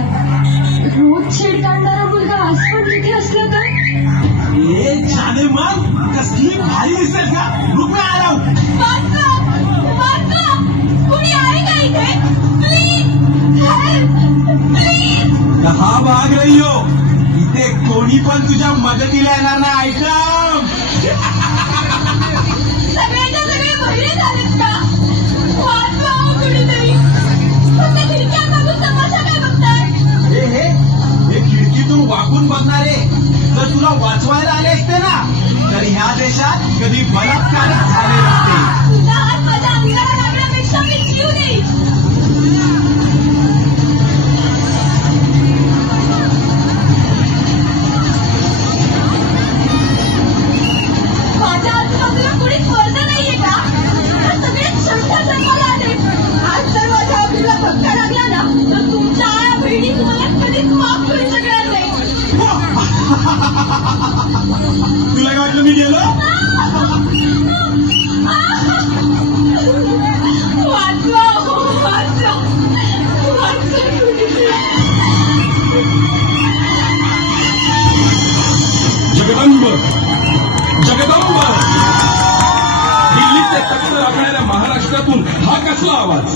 वीट आणणारा मुलगा आज पण तिथे असला तर? छाने मग कसली भारी का? रुपये आला. दहा भाग रही हो इथे? कोणी पण तुझ्या मदतीला येणार नाही ऐकम टाकून बघणारे. जर तुला वाचवायला आले असते ना तर ह्या देशात कधी बलात्कार झाले नसते. तुला काय वाटलं मी गेलो वाचवा हो, वाचवा वाचवा कुणीतरी. जगदंब जगदंब दिल्लीचे तख्त राखणाऱ्या महाराष्ट्रातून हा कसला आवाज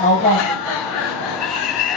Áo.